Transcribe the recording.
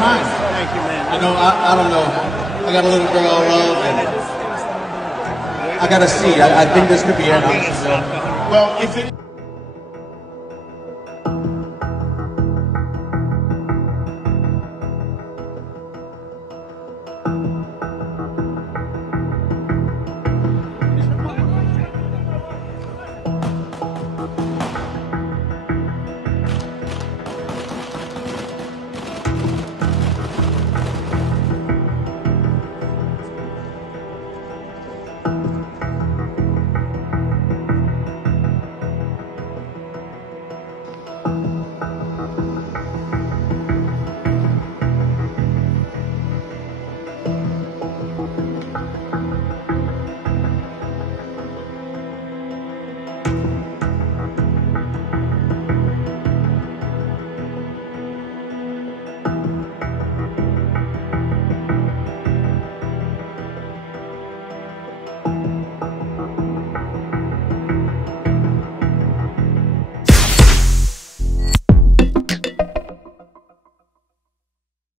Time. Thank you, man. You know, I don't know. I got a little girl I love, and I gotta see. I think this could be endless. Well, if it